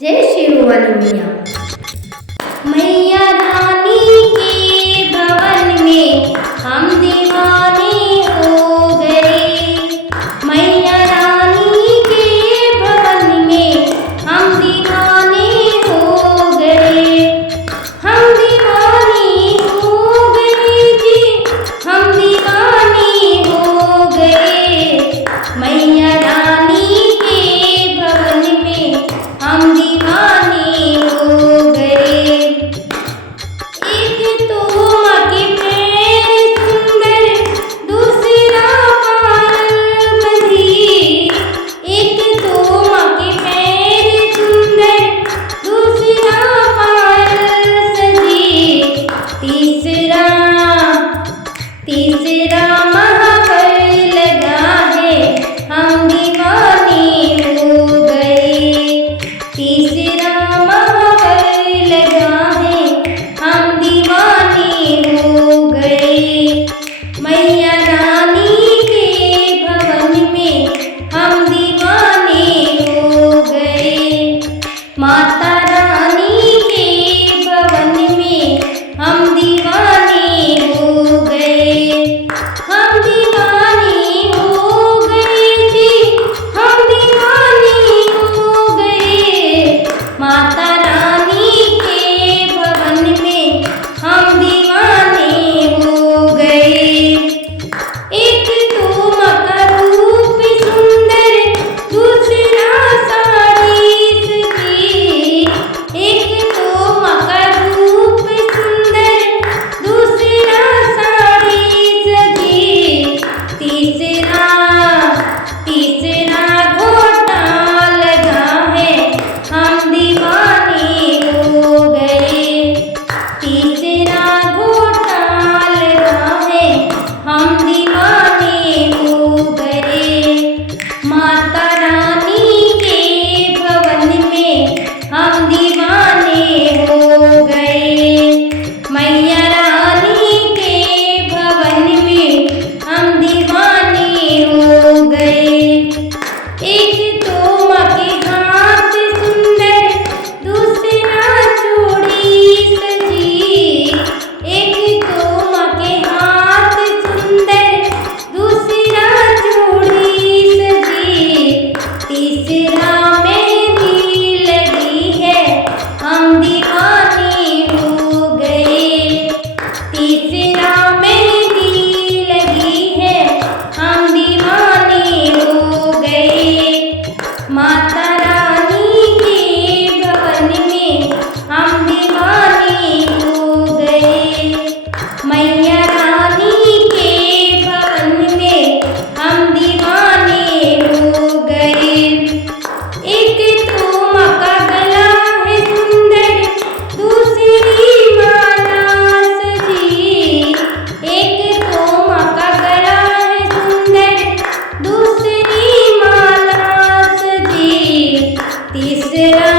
जय शेरों वाली मैया। मैया रानी के भवन में हम दीवाने हो गए। मैया रानी के भवन में हम दीवाने हो गए। हम दीवाने हो गए जी, हम दीवाने हो गए। मैया रानी के भवन में हम दीवाने हो गए। एक तो माँ के पैर सुंदर, दूसरा पायल बंधी। एक तो माँ के पैर सुंदर, दूसरा पायल सजी। तीसरा महावर लगा है, हम दीवाने हो गए। तीसरा महावर लगा है, हम दीवाने हो गए। मैया रानी के भवन में हम दीवाने हो गए। माता रानी के भवन में हम दीवाने हो गए। हम दीवाने हो गए जी, हम दीवाने हो गए। माता रानी के भवन में हम दीवाने हो गए। एक तो माँ का रूप सुंदर, दूसरा साड़ी सजी। एक तो माँ का रूप सुंदर, दूसरा साड़ी सजी। तीसरा घोटा लगा है, हम दीवाने हो गए। तीसरा घोटा लगा है, हम दीवाने हो गए। माता रानी के भवन में हम दीवाने हो गए। मैया रानी के भवन में हम दीवाने हो गए। एक तो माँ के हाथ सुंदर, दूसरा चूड़ी सजी। एक तो माँ के हाथ सुंदर, दूसरा चूड़ी सजी। तीसरा मेहंदी लगी है, हम दीवाने हो गए। तीसरा मेहंदी लगी है, हम दीवाने हो गए। माता रानी के भवन में हम दीवाने हो गए। मैया रानी के भवन में हम दीवाने हो गए। एक तो माँ का गला है सुंदर, दूसरी माला सजी। एक तो माँ का गला है सुंदर, दूसरी माला सजी। तीसरा